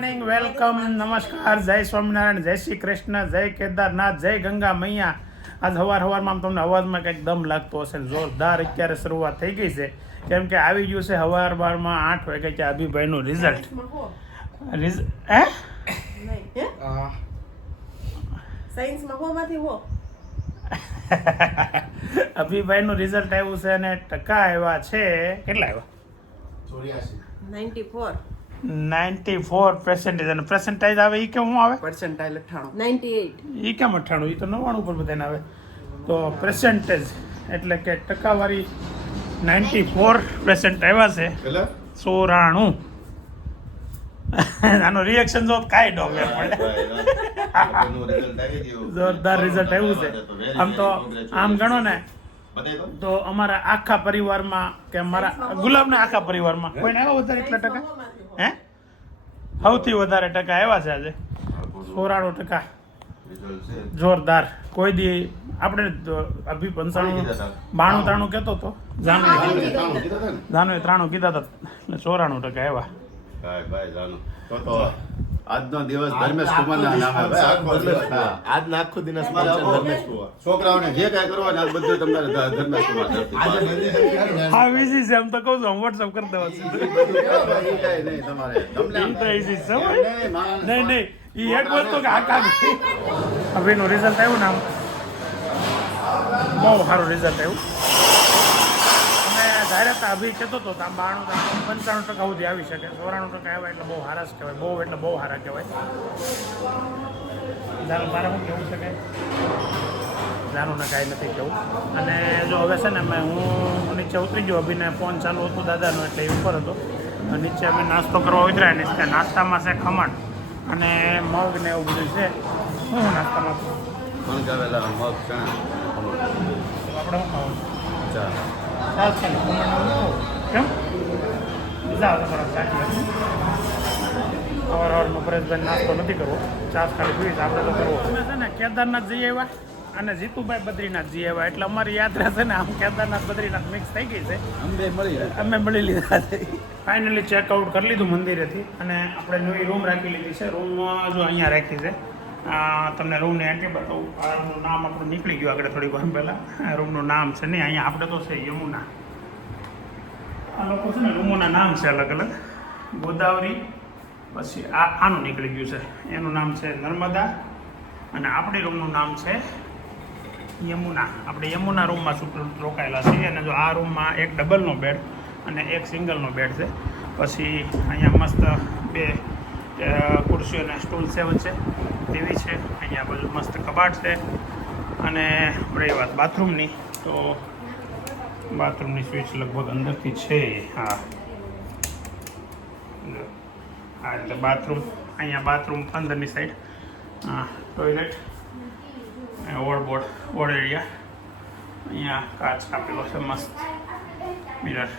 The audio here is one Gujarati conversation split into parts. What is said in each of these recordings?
મોર્નિંગ, વેલકમ, નમસ્કાર, જય સ્વામિનારાયણ, જય શ્રી કૃષ્ણ, જય કેદારનાથ, જય ગંગા મૈયા. આજ સવારમાં તમને અવાજમાં કંઈક દમ લાગતો હશે. જોરદાર અત્યારે શરૂઆત થઈ ગઈ છે, કેમ કે આવી ગયું છે સવારમાં 8 વાગે કે અભિભાઈનું રિઝલ્ટ. અભિભાઈનું રિઝલ્ટ આવ્યું છે અને ટકા આવ્યા છે. કેટલા આવ્યા? 94% અને પર્સન્ટેજ આવે એ કેમ આવે? પર્સન્ટાઇલ 98 એ કેમ 98? એ તો 99 પર બધાને આવે. તો પર્સન્ટેજ એટલે કે ટકાવારી 94% આવ્યા છે. 94. આનો રિએક્શન જો કાંઈ ન મેળ પડે. જોરદાર રિઝલ્ટ આવ્યું છે. આમ ગણો ને તો અમારા આખા પરિવારમાં કે મારા ગુલાબના આખા પરિવારમાં કોઈને આવ્યા વધારે એટલા ટકા? હે, સૌથી વધારે ટકા આવ્યા છે આજે 94%. જોરદાર. કોઈ દી આપણે અભી 95 93 કહેતો હતો, જાનુ 93 કીધા હતા, એટલે 94% આવ્યા. આજનો દિવસ ધર્મેશ કુમારના નામે આજનો આખો દિવસ ધર્મેશ કુમાર. છોકરાઓને જે કાંઈ કરવાનું આજ બધું તમારે ધર્મેશ કુમાર. હા, વીસી છે. એમ તો કહું છું, વોટ્સઅપ કરી દેવા. નહીં, એ એક વસ્તુ કે આખા અભિનું રિઝલ્ટ આવ્યું ને, આમ બહુ સારું રિઝલ્ટ આવ્યું. અને ધારે તો અભી કહેતો હતો આમ 95% સુધી આવી શકે. 94% આવ્યા એટલે બહુ સારા જ કહેવાય. બહુ એટલે બહુ સારા કહેવાય. મારે શું કહેવું છે કે જાનુને કાંઈ નથી કહેવું. અને જો હવે છે ને હું નીચે ઉતરી ગયો. અભીને ફોન ચાલુ હતું દાદાનો, એટલે એ ઉપર હતો. નીચે અમે નાસ્તો કરવા ઉતર્યા ને નાસ્તામાં છે ખમણ અને મગ ને એવું બધું છે. શું નાસ્તામાં ફણગાવેલા મગ, ચણા. આપણે શું ખાવાનું? ચા. ચાલ છે ને ખમણ કેમ જાઓ તમારા ચાખી. સવારમાં પરેશભાઈ નાસ્તો નથી કરવો, ચાસ ખાલી પીવી છે. આપણે તો કરવો. અમે છે ને કેદારનાથ જઈ આવ્યા અને જીતુભાઈ બદ્રીનાથ જઈ આવ્યા, એટલે અમારી યાત્રા છે ને આમ કેદારનાથ બદ્રીનાથ મિક્સ થઈ ગઈ છે. અમે મળી લીધા છે. ફાઇનલી ચેકઆઉટ કરી લીધું મંદિરેથી અને આપણે નવી રૂમ રાખી લીધી છે. રૂમમાં જો અહીંયા રાખી છે. તમને રૂમની એન્ટ્રી બતાવું. આ રૂમનું નામ આપણું નીકળી ગયું આગળ થોડી વાર પહેલાં. આ રૂમનું નામ છે નહીં, અહીંયા આપણે તો છે યમુના. આ લોકો છે ને રૂમોના નામ છે અલગ અલગ. ગોદાવરી, પછી આનું નીકળી ગયું છે, એનું નામ છે નર્મદા, અને આપણી રૂમનું નામ છે યમુના. આપણે યમુના રૂમમાં રોકાયેલા છીએ. અને જો આ રૂમમાં એક ડબલનો બેડ અને એક સિંગલનો બેડ છે. પછી અહીંયા મસ્ત 2 ખુરશીઓ અને સ્ટૂલ છે વચ્ચે, ટીવી છે. અહીંયા બધું મસ્ત કબાટ છે. અને રહી વાત બાથરૂમની, તો બાથરૂમની સ્વિચ લગભગ અંદરથી છે. હા, એટલે બાથરૂમ. અહીંયા બાથરૂમ અંદરની સાઈડ, ટોયલેટ, વોર્ડ એરિયા. અહીંયા કાચ આપેલો છે મસ્ત, મિરર,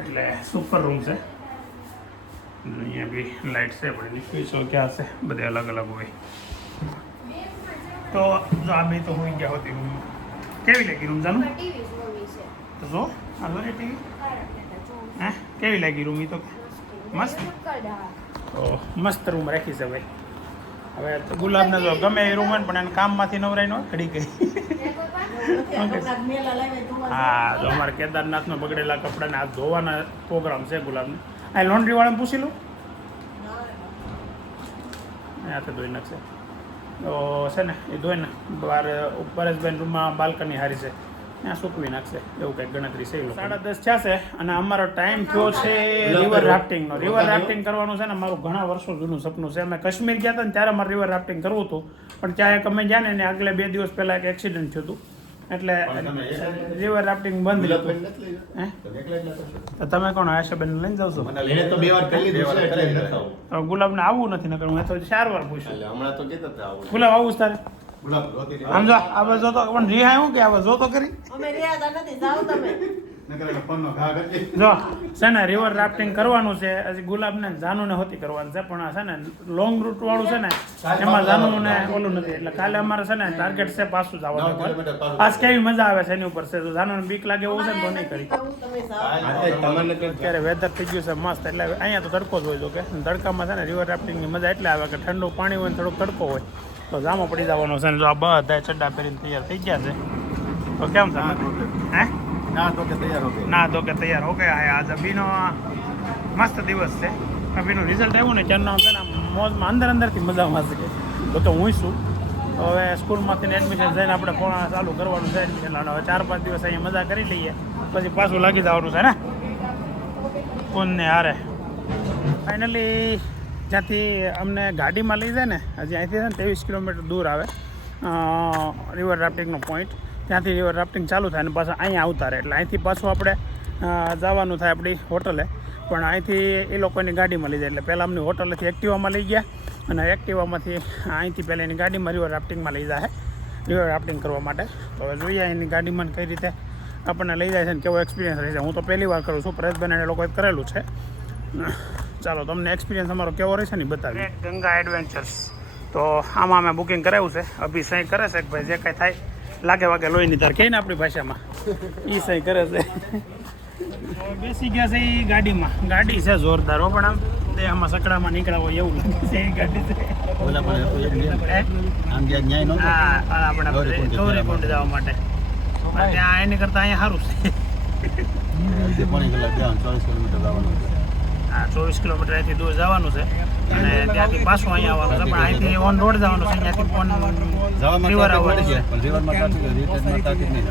એટલે સુપર રૂમ છે. અહીંયા બી લાઇટ છે, પણ એની સ્વિચો ક્યાં છે, બધે અલગ અલગ હોય. તો જો આ બે તો હોઈ ગયા હોતી રૂમ. કેવી લાગી રૂમ જાનું? તો જો આ લો ટીવી. હે, કેવી લાગી રૂમ? એ તો મસ્ત. તો મસ્ત રૂમ રાખી છે ભાઈ. હવે ગુલાબને જો ગમે એ રૂમ હોય પણ એને કામમાંથી નવરાઈ નો ઘડી ગઈ. હા, જો અમારે કેદારનાથનો બગડેલા કપડાને આ ધોવાના પ્રોગ્રામ છે ગુલાબને. આ લોન્ડ્રી વાળાને પૂછી લો, હાથે ધોઈ નાખશે. તો છે ને એ ધોઈ ને બહાર પરેશભાઈ રૂમમાં બાલ્કની હારી છે, ત્યાં સૂકવી નાખશે. એવું કંઈક ગણતરી છે. 10:30 થયા છે અને અમારો ટાઈમ થયો છે રિવર રાફ્ટિંગનો. રિવર રાફ્ટિંગ કરવાનું છે ને મારું ઘણા વર્ષો જૂનું સપનું છે. અમે કાશ્મીર ગયા હતા ને ત્યારે અમારે રિવર રાફ્ટિંગ કરવું હતું, પણ ત્યાં એક અમે ગયા ને આગલે 2 દિવસ પહેલાં એક એક્સિડન્ટ થયું હતું, એટલે રિવર રાફ્ટિંગ બંધ હતું. તો તમે કોણ આશાબેન લઈને જાવ છો? ગુલાબને આવવું નથી, નકર હું તો 4 વાર પૂછ્યું. ગુલાબ આવું જ તારે? આમ જો આ જો તો પણ રિહા હું કે આવા જો તો કરી. અમે રિયાદા નથી, જાવ તમે. ફોનનો ઘા કરી જો છે ને રિવર રાફ્ટિંગ કરવાનું છે. હજી ગુલાબને જાનુને હોતી કરવાનું છે, પણ છે ને લોંગ રૂટ વાળું છે ને એમાં જાનુને ઓલું નથી. એટલે કાલે અમારે છે ને ટાર્ગેટ છે પાછું જવાનું. આજ કેવી મજા આવે છે એની ઉપર છે. જો જાનુને બીક લાગે એવું છે ને તો નહીં કરી. અત્યારે વેધર થઈ ગયું છે મસ્ત. એટલે અહીંયા તો તડકો જ હોય. જો કે તડકામાં છે ને રિવર રાફ્ટિંગની મજા એટલે આવે કે ઠંડુ પાણી હોય ને થોડોક તડકો હોય તો જામો પડી જવાનો છે. ને જો આ બધા ચડ્ડા પહેરીને તૈયાર થઈ ગયા છે તો કેમ છે હે ના તો કે તૈયાર હો ગઈ. ના તો કે તૈયાર હો ગયા. આજ અભીનો મસ્ત દિવસ છે. અભીનું રિઝલ્ટ આવ્યું ને ત્યારનો છે ને મોજમાં અંદરથી મજામાં છે. તો હું છું તો હવે સ્કૂલમાંથી એડમિશન જઈને આપણે પોણા ચાલુ કરવાનું છે એડમિશન. હવે 4-5 દિવસ અહીંયા મજા કરી લઈએ પછી પાછું લાગી જવાનું છે ને કોણને હારે. ફાઇનલી જ્યાંથી અમને ગાડીમાં લઈ જાય ને હજી અહીંથી છે ને 23 કિલોમીટર દૂર આવે રિવર રાફ્ટિંગનો પોઈન્ટ. ત્યાંથી રિવર રાફ્ટિંગ ચાલુ થાય અને પાછા અહીંયા આવતા રહે. એટલે અહીંથી પાછું આપણે જવાનું થાય આપણી હોટલે. પણ અહીંથી એ લોકોની ગાડીમાં લઈ જાય. એટલે પહેલાં અમને હોટલેથી એક્ટિવામાં લઈ ગયા અને એક્ટિવામાંથી અહીંથી પહેલાં એની ગાડીમાં રિવર રાફ્ટિંગમાં લઈ જાય રિવર રાફ્ટિંગ કરવા માટે. તો હવે જોઈએ એની ગાડીમાં કઈ રીતે આપણને લઈ જાય છે ને કેવો એક્સપિરિયન્સ રહે છે. હું તો પહેલી વાર કરું છું, પરેશભાઈને એ લોકોએ કરેલું છે. ચાલો તમને એક્સપિરિયન્સ અમારો કેવો રહેશે ને બતાવીએ. ગંગા એડવેન્ચર્સ તો આમાં અમે બુકિંગ કરાવ્યું છે. અભી સહી કરે છે કે ભાઈ જે કાંઈ થાય લાગે વાગે લોહીની ધાર કહે ને આપણી ભાષામાં એ સહી કરે છે. બેસી ગયા છે એ ગાડીમાં. ગાડી છે જોરદાર હો, પણ આમ આમાં સકડામાં નીકળ્યા હોય એવું લાગે છે એ ગાડી છે. આપણે ગૌરીકુંડ જવા માટે ત્યાં એની કરતાં અહીંયા સારું છે. 24 કિલોમીટર અહીંથી દૂર જવાનું છે અને ત્યાંથી પાછું અહીંયા આવવાનું છે. પણ અહીંથી ઓન રોડ જવાનું છે. ત્યાંથી રિવર આવવાનું છે.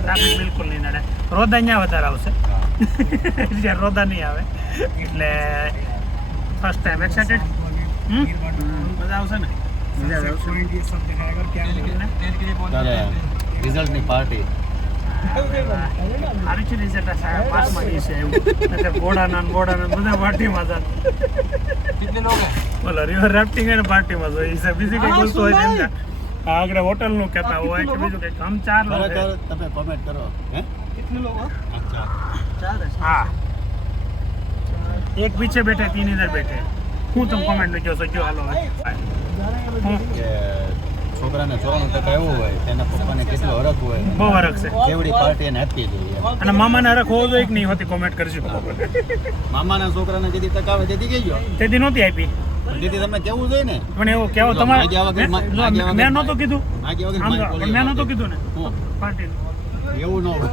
ટ્રાફિક બિલકુલ નહીં નડે. રોદા અહીંયા વધારે આવશે જ્યાં રોદા નહીં આવે. એટલે ફર્સ્ટ ટાઈમ એક્સાઇટેડ મજા આવશે ને. રિઝલ્ટની પાર્ટી સારી છે રિઝલ્ટ પાસમાં છે એવું. ઘોડાના બધા પાર્ટીમાં બોલો રિવર રાફ્ટિંગ અને પાર્ટીમાં જોઈએ છે. બીજી કઈ વસ્તુ હોય ને આગળ હોટલનું કહેતા હોય કે બીજું કંઈક. આમ 4 લોકો તમે કોમેન્ટ કરો. હા એક પીછે બેઠે 3 ઇધર બેઠે. હું તમે કોમેન્ટ લખજો સજો હાલો. છોકરાને 94% એવું હોય તેના પપ્પાને કેટલો હરખ હોય. બહુ હરખ છે. કેવડી પાર્ટી એને આપવી જોઈએ. અને મામાને હરખ હોવો જોઈએ કે નહીં હોતી કોમેન્ટ કરજો. મામાના છોકરાને જેથી તક આવે તેથી કહેજો. તેથી નહોતી આપી. જેથી તમને કેવું જોઈએ ને. પણ એવું કેવો તમારે મેં નહોતું કીધું. મેં નહોતું કીધું ને પાર્ટી એવું ન હોય.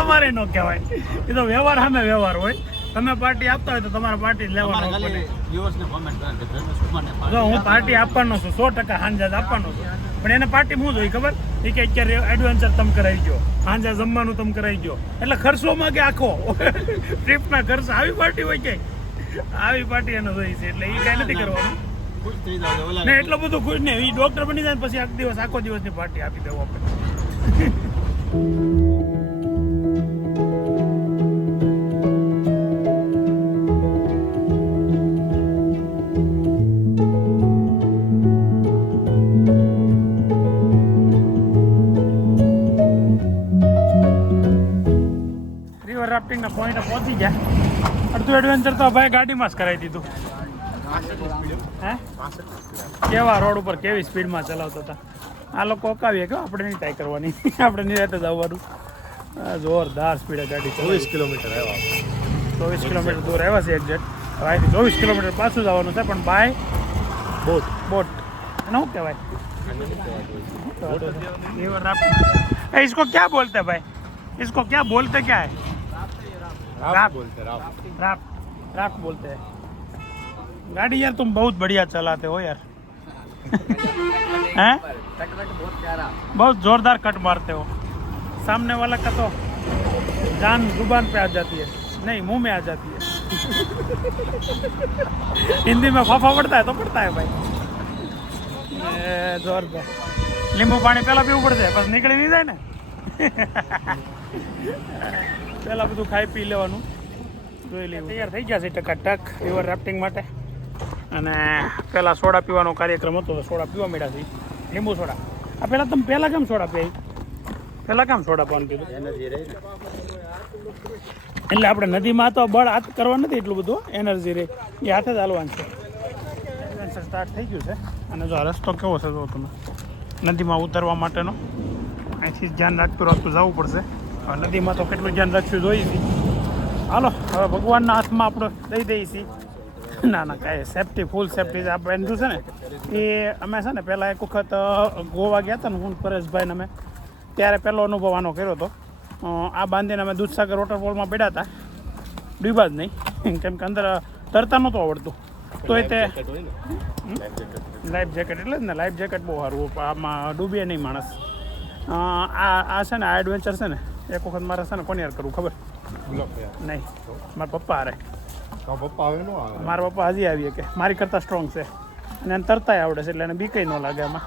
તમારે ન કહેવાય. એ તો વ્યવહાર સામે વ્યવહાર હોય. તમે પાર્ટી આપતા હોય તો તમારે પાર્ટી લેવાનું પડે. જો હું પાર્ટી આપવાનો છું 100% હાંજે આપવાનો છું. પણ એને પાર્ટી શું જોઈ ખબર એ કે અત્યારે એડવેન્ચર તમે કરાવી ગયો, હાંજે જમવાનું તમે કરાવી ગયો. એટલે ખર્ચોમાં કે આખો ટ્રીપના ખર્ચ આવી પાર્ટી હોય કે આવી પાર્ટી એને જોઈ છે. એટલે એ કાંઈ નથી કરવાનું ને. એટલું બધું ખુશ ને એ ડોક્ટર બની જાય પછી આખો દિવસની પાર્ટી આપી દેવો આપણે. રાફ્ટિંગના પોઈન્ટ પહોંચી ગયા. અડધું એડવેન્ચર તો ભાઈ ગાડીમાં જ કરાવી દીધું. હે કેવા રોડ ઉપર કેવી સ્પીડમાં ચલાવતા હતા. આ લોકો અકાવીએ કે આપણે નહીં ટ્રાય કરવાની. આપણે નિરાતે જ આવવાનું. જોરદાર સ્પીડે ગાડી 24 કિલોમીટર આવ્યા. 24 કિલોમીટર દૂર આવ્યા છે એક્ઝેક્ટ. હવે અહીંથી 24 કિલોમીટર પાછું જવાનું છે પણ બાય બોટ. એને શું કહેવાય? River rafting. इसको क्या बोलते भाई? इसको क्या बोलते क्या है? राफ्ट बोलते हैं. गाड़ी यार तुम बहुत बढ़िया चलाते हो यार. हैं? बहुत जोरदार कट मारते हो. सामने वाला का तो जान जुबान पे आ जाती है, नहीं मुंह में आ जाती है. हिंदी में फाफा पड़ता है तो पड़ता है भाई. जोरदार. લીંબુ પાણી પહેલાં પીવું પડશે બસ નીકળી નહીં જાય ને. પહેલાં બધું ખાઈ પી લેવાનું જોઈ લેવું. તૈયાર થઈ ગયા છે ટકાટક રિવર રાફ્ટિંગ માટે. અને પહેલાં સોડા પીવાનો કાર્યક્રમ હતો તો સોડા પીવા મળ્યા છે. લીંબુ સોડા. આ પહેલાં તમે પહેલાં કેમ સોડા પી? પહેલાં કેમ સોડા પાવાનું પીધું? એટલે આપણે નદીમાં તો બળ હાથ કરવા નથી એટલું બધું એનર્જી રહે એ હાથે જ હાલવાનું છે. એડવેન્ચર સ્ટાર્ટ થઈ ગયું છે અને જો આ રસ્તો કેવો છે જો તમે નદીમાં ઉતરવા માટેનો અહીંથી ધ્યાન રાખતું જવું પડશે. હવે નદીમાં તો કેટલું ધ્યાન રાખવું જોઈએ છે. હાલો હવે ભગવાનના હાથમાં આપણે દઈ દઈએ છીએ. ના કાંઈ સેફટી ફૂલ સેફટી છે. આપણે એનું છે ને એ અમે છે ને પહેલાં એક વખત ગોવા ગયા હતા ને હું પરેશભાઈને અમે ત્યારે પહેલો અનુભવ આનો કર્યો હતો. આ બાંધીને અમે દૂધસાગર વોટરફોલમાં પડ્યા હતા. ડૂબ્યા જ નહીં કેમ કે અંદર તરતા નહોતું આવડતું. તો એ તે લાઈફ જેકેટ એટલે જ ને લાઈફ જેકેટ બહુ સારું આમાં ડૂબીએ નહીં માણસ. આ છે ને આ એડવેન્ચર છે ને એક વખત મારે છે ને કોની યાર કરવું ખબર નહીં મારા પપ્પા હારે. મારા પપ્પા હજી આવીએ કે મારી કરતાં સ્ટ્રોંગ છે અને એને તરતાય આવડે છે એટલે એને બીકઈ ન લાગે એમાં.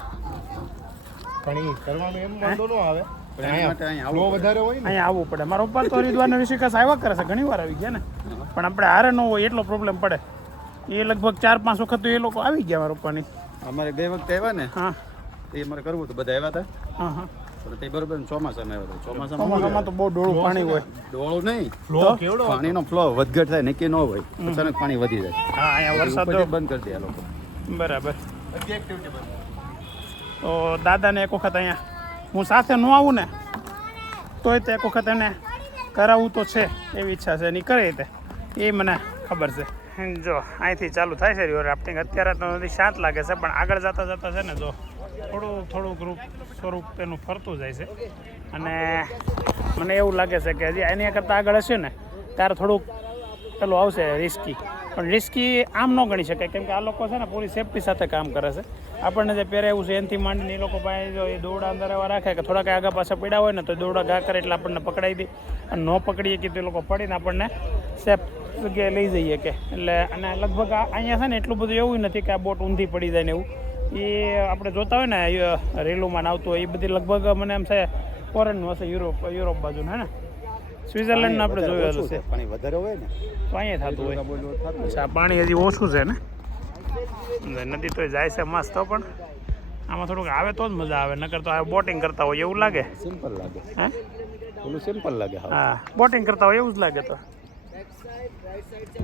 અહીંયા આવવું પડે. મારા પપ્પા તો હરિદ્વાર ઋષિકેશ આવ્યા કરે છે ઘણી વાર આવી ગયા ને પણ આપણે હારે ન હોય એટલો પ્રોબ્લેમ પડે. એ લગભગ 4-5 વખત તો એ લોકો આવી ગયા મારા પપ્પાની. અમારે 2 વખત આવ્યા ને હા એ અમારે કરવું તો બધા આવ્યા હતા. હા પણ તે બરોબર ચોમાસામાં આવ્યા હતા. ચોમાસામાં તો બહુ ડોળું પાણી હોય. ડોળું નહીં પાણીનો ફ્લો વધઘટ થાય નક્કી ન હોય અચાનક પાણી વધી જાય. હા અહીંયા વરસાદ બંધ કરી દે આ લોકો. બરાબર. તો દાદાને એક વખત અહીંયા હું સાથે ન આવું ને તોય તે એક વખત એને કરાવવું તો છે એવી ઈચ્છા છે એની કરે તે એ મને ખબર છે. જો અહીંથી ચાલુ થાય છે રિવર રાફ્ટિંગ. અત્યારે તો નદી શાંત લાગે છે પણ આગળ જતાં છે ને જો થોડું ગ્રુપ સ્વરૂપ એનું ફરતું જાય છે અને મને એવું લાગે છે કે હજી એની કરતાં આગળ હશે ને ત્યારે થોડુંક પેલું આવશે રિસ્કી. પણ રિસ્કી આમ ન ગણી શકાય કેમ કે આ લોકો છે ને પૂરી સેફટી સાથે કામ કરે છે. આપણને જે પહેરાવ્યું છે એનાથી માંડીને એ લોકો પાસે જો એ દોરડા અંદર એવા રાખે કે થોડાક આગા પાછા પડ્યા હોય ને તો દોરડા ઘા કરે એટલે આપણને પકડાઈ દે અને ન પકડીએ કે તે લોકો પડીને આપણને સેફ જગ્યાએ લઈ જઈએ કે એટલે અને લગભગ અહીંયા છે ને એટલું બધું એવું નથી કે આ બોટ ઊંધી પડી જાય ને એવું. એ આપણે જોતા હોય ને રેલુમાં આવતું હોય એ બધી લગભગ મને એમ છે ફોરેનનું હશે યુરોપ બાજુ હે ને સ્વિટ્ઝરલેન્ડનું આપણે જોયેલું છે. પાણી વધારે હોય ને તો અહીંયા થતું હોય. અચ્છા પાણી હજી ઓછું છે ને નદી તો જાય છે મસ્ત પણ આમાં થોડુંક આવે તો જ મજા આવે નકર તો આ બોટિંગ કરતા હોય એવું લાગે. સિમ્પલ લાગે હે ઓલું સિમ્પલ લાગે. હા બોટિંગ કરતા હોય એવું જ લાગે. તો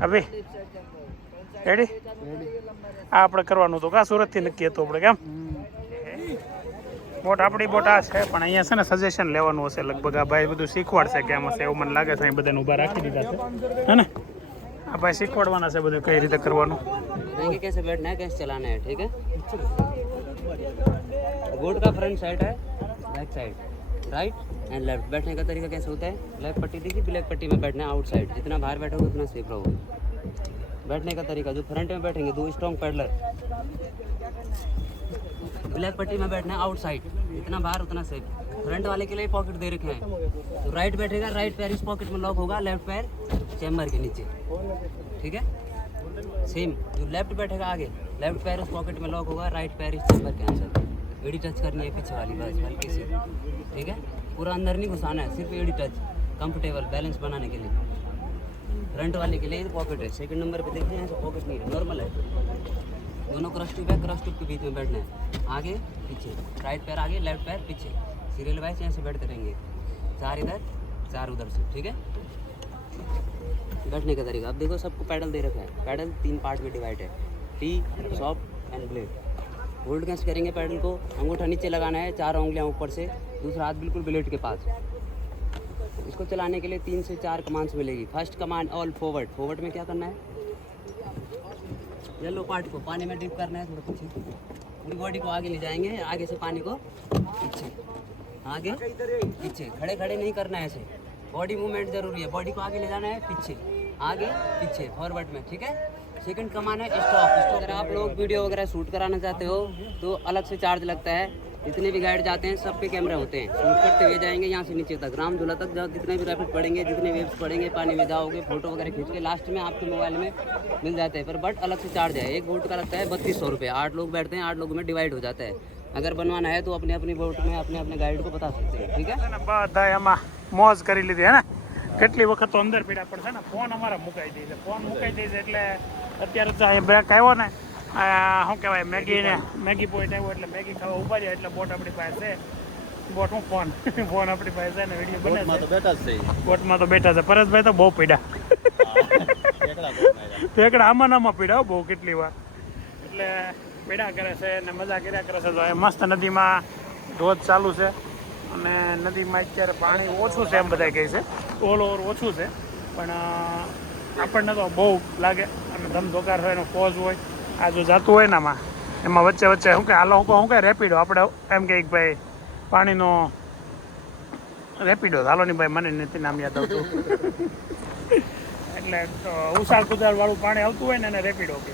હવે રેડી આ આપણે કરવાનું હતું કા સુરતથી નક્કી હતું આપણે કેમ બોટ આપણી બોટ આ છે પણ અહીંયા છે ને સજેશન લેવાનું હશે લગભગ. આ ભાઈ બધું શીખવાડશે કેમ હશે એવું મને લાગે છે. અહીં બધાને ઊભા રાખી દીધા છે હે ને આ ભાઈ શીખવાડવાના છે બધું કઈ રીતે કરવાનું. कैसे बैठना है कैसे चलाना है ठीक है. बोट का फ्रंट साइड है back side right and left. बैठने का तरीका कैसे होता है लेफ्ट पट्टी देखिए ब्लैक पट्टी में बैठना है आउट साइड. जितना बाहर बैठोगे उतना सेफ रहोगे. बैठने का तरीका जो फ्रंट में बैठेंगे 2 स्ट्रॉन्ग पैडलर. ब्लैक पट्टी में बैठना है आउट साइड. जितना बाहर उतना सेफ. फ्रंट वाले के लिए पॉकेट दे रखे हैं तो राइट बैठेगा राइट पैर इस पॉकेट में लॉक होगा लेफ्ट पैर चैम्बर के नीचे ठीक है. सेम जो लेफ्ट बैठेगा आगे लेफ्ट पैर उस पॉकेट में लॉक होगा राइट पैर इस चैम्बर के अंदर. एड़ी टच करनी है पीछे वाली बस हल्की सी ठीक है. पूरा अंदर नहीं घुसाना है सिर्फ एड़ी टच कंफर्टेबल बैलेंस बनाने के लिए. फ्रंट वाले के लिए पॉकेट है. सेकंड नंबर पे देखते हैं ऐसा पॉकेट नहीं है नॉर्मल है. दोनों क्रॉस ट्यूब है क्रॉस ट्यूब के बीच में बैठना है आगे पीछे राइट पैर आगे लेफ्ट पैर पीछे सीरियल वाइज यहाँ से बैठते रहेंगे 4 इधर 4 उधर से ठीक है. बैठने का तरीका अब देखो सबको पैडल दे रखा है. पैडल 3 पार्ट में डिवाइड है T soft and blade. Hold कैसे करेंगे पैडल को अंगूठा नीचे लगाना है 4 उंगलियां ऊपर से दूसरा हाथ बिल्कुल ब्लेड के पास. इसको चलाने के लिए 3 से 4 कमांड्स मिलेगी. First command all forward. Forward में क्या करना है येलो पार्ट को पानी में डिप करना है थोड़ा पीछे. पूरी बॉडी को आगे ले जाएंगे आगे से पानी को पीछे आगे पीछे. खड़े खड़े नहीं करना है ऐसे. बॉडी मूवमेंट जरूरी है. बॉडी को आगे ले जाना है पीछे आगे पीछे फॉरवर्ड में ठीक है. सेकंड कमांड है स्टॉप. अगर आप लोग वीडियो वगैरह शूट कराना चाहते हो तो अलग से चार्ज लगता है. जितने भी गाइड जाते हैं सब पे कैमरे होते हैं. शूट करते हुए जाएंगे यहाँ से नीचे तक राम झूला तक जाओ. जितने भी रैपिड पड़ेंगे जितने वेव्स पड़ेंगे पानी में जाओगे फोटो वगैरह खींच के लास्ट में आपके मोबाइल में मिल जाते हैं. पर बट अलग से चार्ज है. एक बोट का लगता है 3200 रुपये. 8 लोग बैठते हैं 8 लोगों में डिवाइड हो जाता है. अगर बनवाना है तो अपने अपनी बोट में अपने अपने गाइड को बता सकते हैं ठीक है. બધા એમાં મોજ કરી લીધી હે ને. કેટલી વખત તો અંદર પીડા પડશે ને ફોન અમારા મુકાઈ દે છે. ફોન મુકાઈ દે છે એટલે અત્યારે તો અહીં બ્રેક આવ્યો ને શું કહેવાય મેગી પોઈન્ટ આવ્યો એટલે મેગી ખાવા ઉભા રહ્યા એટલે બોટ આપણી પાસે છે બોટ હું ફોન ફોન આપણી પાસે છે ને વિડીયો બને બોટમાં છે તો બેઠા જ છે બોટમાં તો બેઠા છે પરેશભાઈ તો બહુ પીડા ઠેકડા આમાં નામાં પીડા બહુ કેટલી વાર એટલે પીડા કરે છે ને મજા કર્યા કરે છે તો એ મસ્ત નદીમાં ધોધ ચાલુ છે અને નદીમાં અત્યારે પાણી ઓછું છે એમ બધા કહે છે ઓલ ઓવર ઓછું છે પણ આપણને તો બહુ લાગે અને ધમધોકાર હોય એનો ફોજ હોય આ જો જાતું હોય ને એમાં વચ્ચે વચ્ચે શું કે હાલો શું કે રેપિડો આપણે એમ કે ભાઈ પાણીનો રેપિડો હાલો નહીં ભાઈ મને નથી નામ યાદ આવતું એટલે ઉછાળ કુદાળ વાળું પાણી આવતું હોય ને એને રેપિડો કે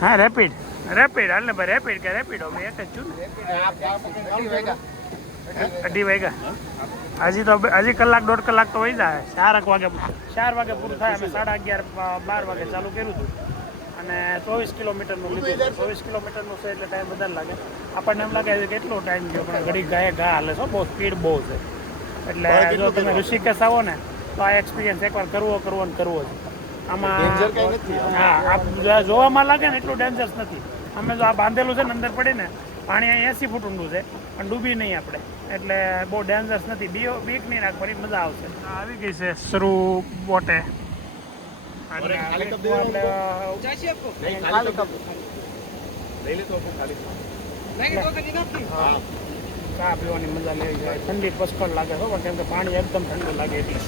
હા રેપિડ રેપિડ એટલે ભાઈ રેપિડ કે રેપિડો મેં એક જ છું ને 2:30 વાગ્યા હજી તો હજી કલાક 1.5 કલાક તો વહી જાય 4 વાગે પૂરું થાય અમે 11:30 12 વાગે ચાલુ કર્યું હતું અને 24 કિલોમીટરનું લીધું 24 કિલોમીટરનું છે એટલે ટાઈમ વધારે લાગે આપણને એમ લાગે છે કેટલો ટાઈમ ગયો પણ ઘડી ગાયે ઘા હાલે છે બહુ સ્પીડ બહુ છે એટલે જો તમે ઋષિકેશ આવો ને તો આ એક્સપિરિયન્સ એકવાર કરવો જ આમાં હા આ જોવામાં લાગે ને એટલું ડેન્જરસ નથી અમે જો આ બાંધેલું છે ને અંદર પડીને પાણી અહીં 80 ફૂટ ઊંડું છે પણ ડૂબી નહીં આપણે એટલે બહુ ડેન્જરસ નથી બીક નહીં રાખવાની મજા આવશે આવી ગઈ છે શરૂ બોટે ચા પીવાની મજા લેવી જાય ઠંડી પસકડ લાગે છે કેમ કે પાણી એકદમ ઠંડુ લાગે એટલે